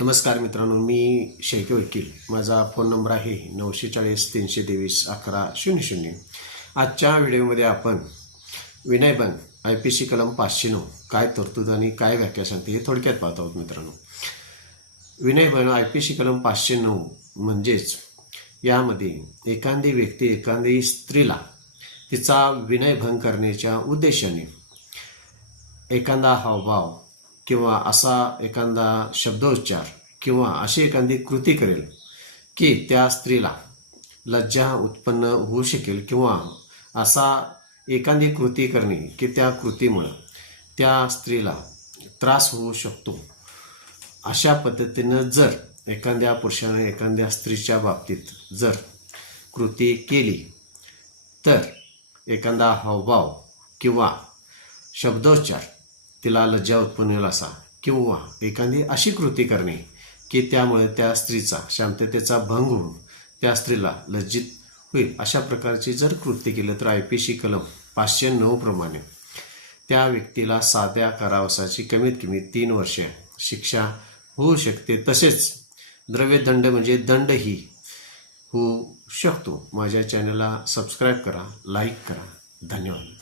नमस्कार मित्रांनो, मी शेख वकील. माझा फोन नंबर आहे 940-323-1100. आजच्या व्हिडिओमध्ये आपण विनयभंग IPC कलम 509 काय तरतूद आणि काय व्याख्या सांगते हे थोडक्यात पाहत आहोत. मित्रांनो, विनयभंग IPC कलम 509 म्हणजेच यामध्ये एखादी व्यक्ती एखादी स्त्रीला तिचा विनयभंग करण्याच्या उद्देशाने एखादा हावभाव किंवा असा एखादा शब्दोच्चार किंवा अशी एखादी कृती करेल की त्या स्त्रीला लज्जा उत्पन्न होऊ शकेल, किंवा असा एखादी कृती करणे की त्या कृतीमुळं त्या स्त्रीला त्रास होऊ शकतो. अशा पद्धतीनं जर एखाद्या पुरुषाने एखाद्या स्त्रीच्या बाबतीत जर कृती केली तर एखादा हावभाव किंवा शब्दोच्चार तिला लज्जा उत्पन्न होईल असा, किंवा एखादी अशी कृती करणे की त्यामुळे त्या स्त्रीचा शांततेचा भंग होऊन त्या स्त्रीला लज्जित होईल, अशा प्रकारची जर कृती केली तर IPC कलम 509 प्रमाणे त्या व्यक्तीला साध्या कारावासाची कमीत कमी 3 वर्षे शिक्षा होऊ शकते. तसेच द्रव्यदंड म्हणजे दंडही होऊ शकतो. माझ्या चॅनलला सबस्क्राईब करा, लाईक करा. धन्यवाद.